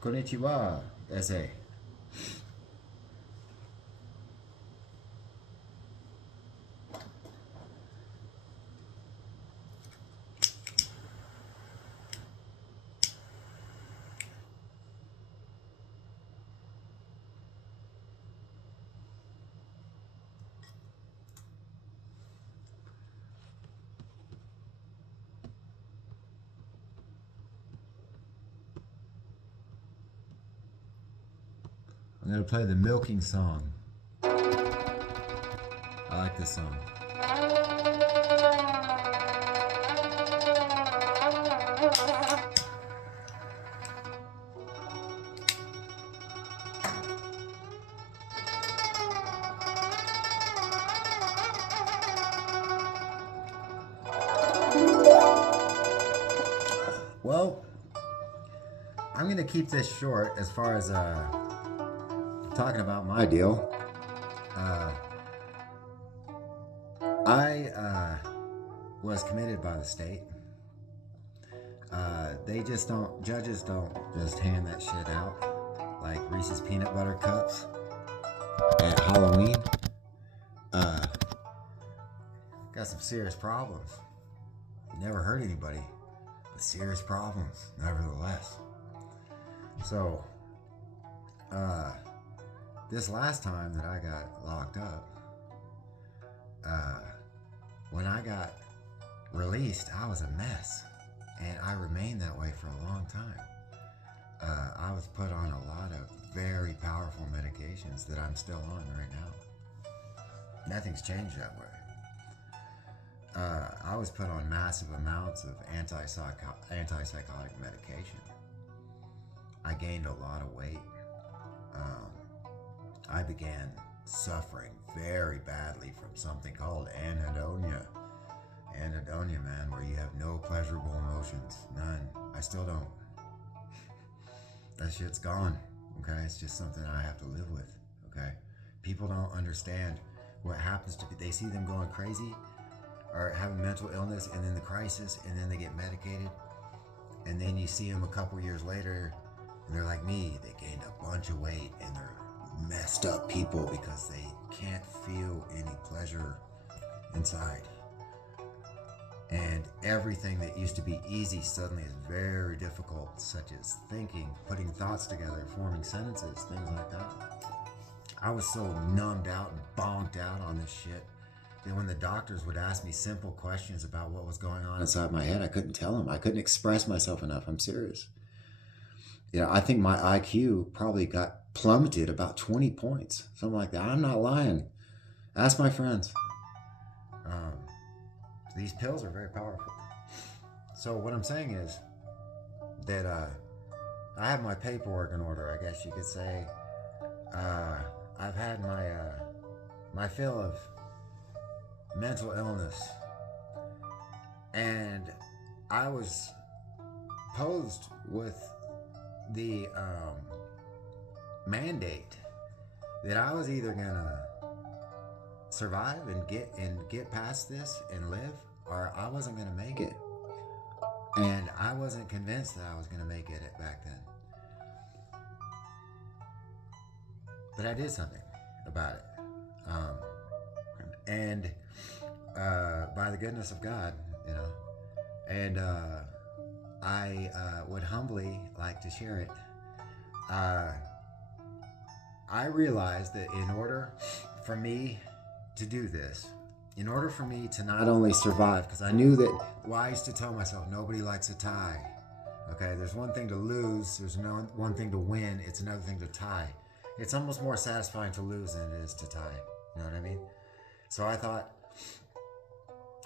Konnichiwa, essay. I'm gonna play the milking song. I like this song. Well, I'm gonna keep this short as far as talking about my deal. Uh, I was committed by the state. They just don't, judges don't just hand that shit out like Reese's peanut butter cups at Halloween. Uh, got some serious problems. Never hurt anybody, but serious problems nevertheless. So, uh, this last time that I got locked up, uh, when I got released, I was a mess. And I remained that way for a long time. I was put on a lot of very powerful medications that I'm still on right now. Nothing's changed that way. I was put on massive amounts of antipsychotic medication. I gained a lot of weight. Um, I began suffering very badly from something called anhedonia. Anhedonia, man, where you have no pleasurable emotions. None. I still don't. That shit's gone. Okay? It's just something I have to live with. Okay? People don't understand what happens to people. They see them going crazy or having mental illness and then the crisis and then they get medicated. And then you see them a couple years later and they're like me. They gained a bunch of weight and they're messed up people because they can't feel any pleasure inside. And everything that used to be easy suddenly is very difficult, such as thinking, putting thoughts together, forming sentences, things like that. I was so numbed out and bonked out on this shit that when the doctors would ask me simple questions about what was going on inside my head, I couldn't tell them. I couldn't express myself enough. I'm serious. You know, I think my IQ probably got plummeted about 20 points, something like that. I'm not lying. Ask my friends. Um, these pills are very powerful. So what I'm saying is that I have my paperwork in order. I guess you could say uh, I've had my fill of mental illness, and I was posed with the mandate that I was either gonna survive and get past this and live, or I wasn't gonna make it. And I wasn't convinced that I was gonna make it back then. But I did something about it. Um, and by the goodness of God, you know, and I would humbly like to share it. Uh, I realized that in order for me to do this, in order for me to not only survive, because I knew that, well, I used to tell myself, nobody likes a tie. Okay, there's one thing to lose, there's no one thing to win, it's another thing to tie. It's almost more satisfying to lose than it is to tie. You know what I mean? So I thought,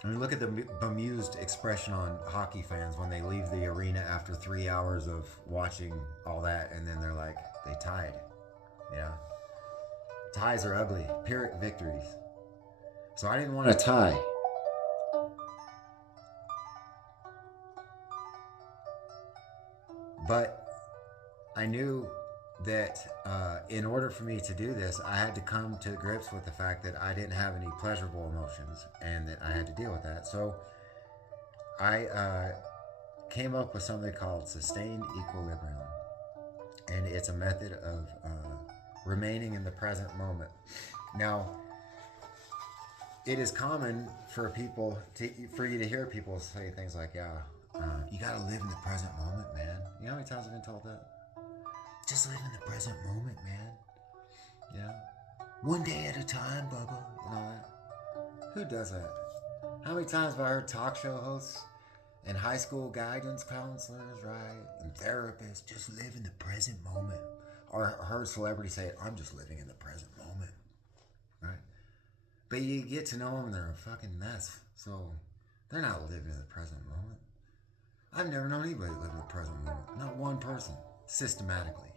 I mean, look at the bemused expression on hockey fans when they leave the arena after 3 hours of watching all that, and then they're like, they tied. You know? Ties are ugly. Pyrrhic victories. So I didn't want to tie. But I knew that in order for me to do this, I had to come to grips with the fact that I didn't have any pleasurable emotions and that I had to deal with that. So I came up with something called sustained equilibrium. and it's a method of remaining in the present moment. Now, it is common for for you to hear people say things like, "Yeah, you gotta live in the present moment, man." You know how many times I've been told that? Just live in the present moment, man. Yeah, one day at a time, Bubba, and all that. Who does that? How many times have I heard talk show hosts and high school guidance counselors, right, and therapists just live in the present moment? Or heard celebrities say, "I'm just living in the present moment," right? But you get to know them and they're a fucking mess. So they're not living in the present moment. I've never known anybody live in the present moment. Not one person. Systematically.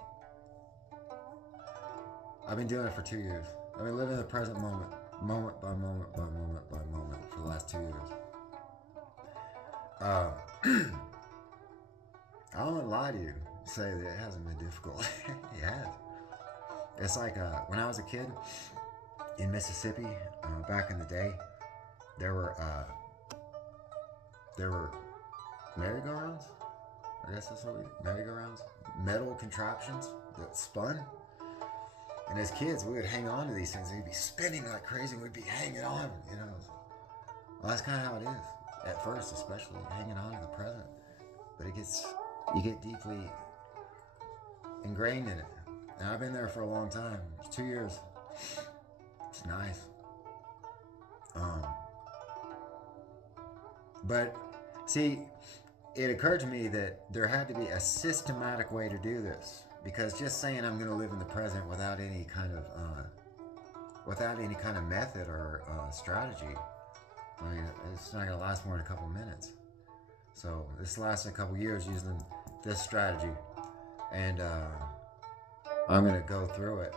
I've been doing it for 2 years. I've been living in the present moment. Moment by moment by moment by moment for the last 2 years. Uh, I won't lie to you. Say that it hasn't been difficult. It has. It's like when I was a kid in Mississippi, back in the day, there were merry-go-rounds. I guess that's what merry-go-rounds, metal contraptions that spun. And as kids, we would hang on to these things. They'd be spinning like crazy. We'd be hanging on, you know. Well, that's kind of how it is at first, especially hanging on to the present. But you get deeply ingrained in it. And I've been there for a long time. It's 2 years. It's nice. But see, it occurred to me that there had to be a systematic way to do this, because just saying I'm going to live in the present without any kind of method or strategy, I mean, it's not going to last more than a couple minutes. So this lasted a couple years using this strategy, and I'm going to go through it.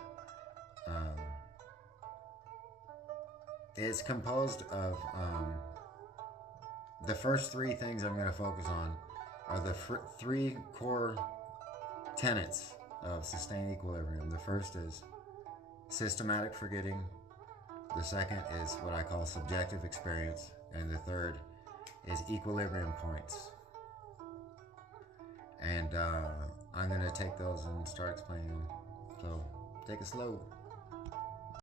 It's composed of the first three things I'm going to focus on are the three core tenets of sustained equilibrium. The first is systematic forgetting. The second is what I call subjective experience. And the third is equilibrium points. And I'm going to take those and start explaining them. So take it slow.